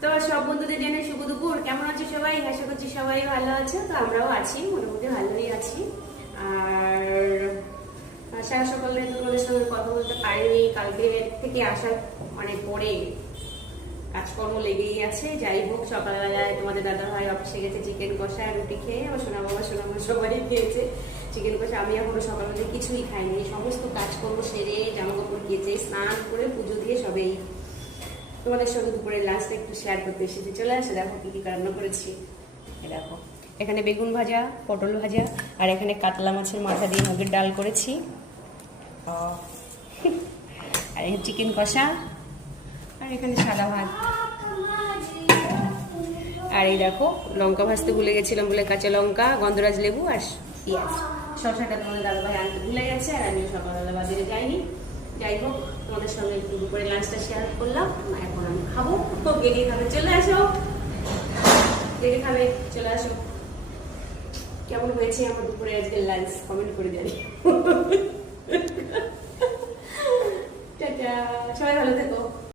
তো সব বন্ধুদের জন্য শুভ দুপুর। কেমন আছো সবাই? আশা করছি সবাই ভালো আছো। তো আমরাও আছি, মোটামুটি ভালোই আছি। আর সারা সকালে তোমাদের সঙ্গে কথা বলতে পারিনি, কালকে থেকে আসার অনেক পরে কাজকর্ম লেগেই আছে। যাই হোক, সকালবেলায় তোমাদের দাদা ভাই অফিসে গেছে চিকেন কষা রুটি খেয়ে, আমার সোনা বাবা সোনা মা সবাই খেয়েছে চিকেন কষা। আমি এখনো সকালবেলা কিছুই খাইনি, সমস্ত কাজকর্ম সেরে জামা কাপড় কেচে স্নান করে পুজো দিয়ে সবেই তোমাদের সঙ্গে দুপুরে লাস্টে একটু শেয়ার করতে এসেছি। চলে আসে, দেখো কি কি রান্না করেছি। দেখো এখানে বেগুন ভাজা, পটল ভাজা, আর এখানে কাতলা মাছের মাথা দিয়ে মুগের ডাল করেছি, আর এখানে চিকেন কষা, আর এখানে সাদা ভাত। আর এই দেখো লঙ্কা ভাজতে ভুলে গেছিলাম বলে কাঁচা লঙ্কা, গন্ধরাজ লেবু আর পেঁয়াজ। শসাটা তোমাদের দাদা ভাই আনতে ভুলে গেছে, আর আমি সকালবেলা বাজারে যাইনি। যাই হোক, তোমাদের সঙ্গে একটু দুপুরে লাঞ্চটা শেয়ার করলাম। এখন আমি খাবো। কে কে খাবে চলে আসো, কে কে খাবে চলে আসো। কেমন হয়েছে আমার দুপুরে আজকের লাঞ্চ কমেন্ট করে জানি।